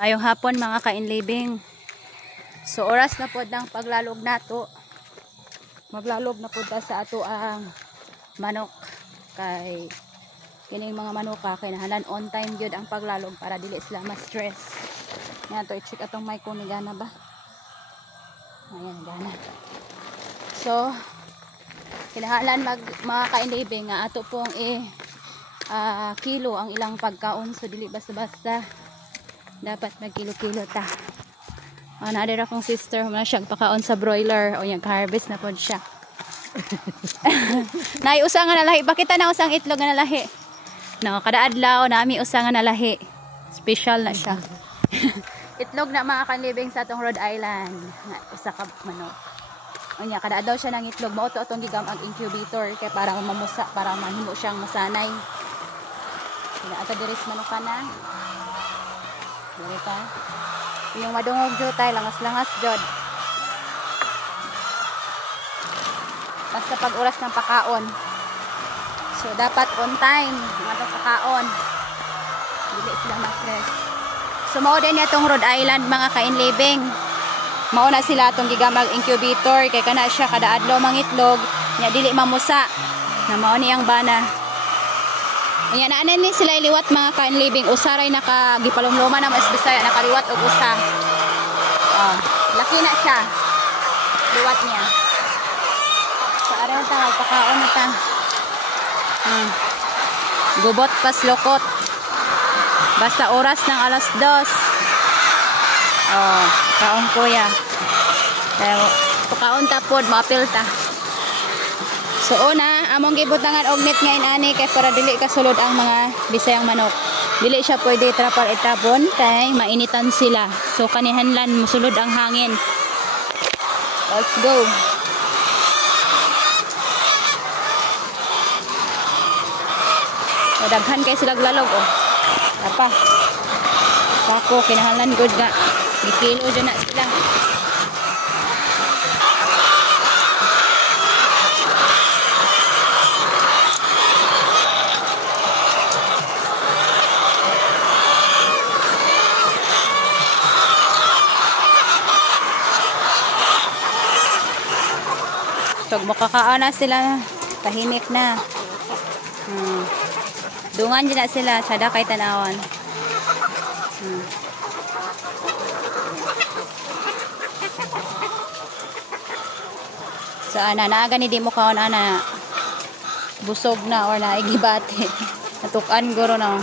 Ayong hapon mga kainlibing. So oras na pod ng paglalog nato. Maglalog na pod ta sa ato ang manok kay kining mga manok kay nahanan on time gyud ang paglalog para dili sila ma-stress. Yan to i-check atong mic kung gana ba. Ayan gana. So kinahanglan mga kainlibing nga ato pong kilo ang ilang pagkaon, so dili basta-basta dapat magkilo-kilo ta. Nadir akong sister na siya pakaon sa broiler o yung harvest na po siya. Naiusa nga nalahi, pakita na usang itlog nga nalahi. No, kada adlaw nami usa nga nalahi, special na siya. Itlog na mga kanlibing sa atong Rhode Island, usa ka manok. Unya kada adlaw siya ng itlog, mao to atong gigam ang incubator kay para mamusa, para mahimo siyang masanay. Kaya ato diris manukan na. Dito. Yung madungog jud tay langas-langas jud. Basta pag oras ng pakaon. So dapat on time ang atong pakaon. Dili sila ma-stress. So mao din atong Rhode Island mga kainlibing. Mao na sila atong gigamag incubator kay kana siya kada adlaw mangitlog nya dili mamusa. Na mao ni ang bana. Ayan, naanan ni sila iliwat mga kainlibing. Usaray nakagipalumluman na mas Bisaya, nakaliwat og usa. Laki na siya. Liwat niya. Sa araw ta, magpakaon na ta. Gubot pas lokot. Basta oras ng alas 2. Kaon kuya. Pakaon ta pod, mapil ta. So una, among gibutangan og net nga inani kay para dili kasulod ang mga Bisayang manok. Dili siya pwede trapal itapon kay mainitan sila. So kanihanlan musulod ang hangin. Let's go. Daghan kay sila lalog Apa? Pako kinahanglan good nga. Mikilo dyan na sila. So makakaan na sila, tahimik na. Dungan din na sila, sada kay tanawan. So naaga ni di mo kaon ana busog na or naigibati. Natukan guro na.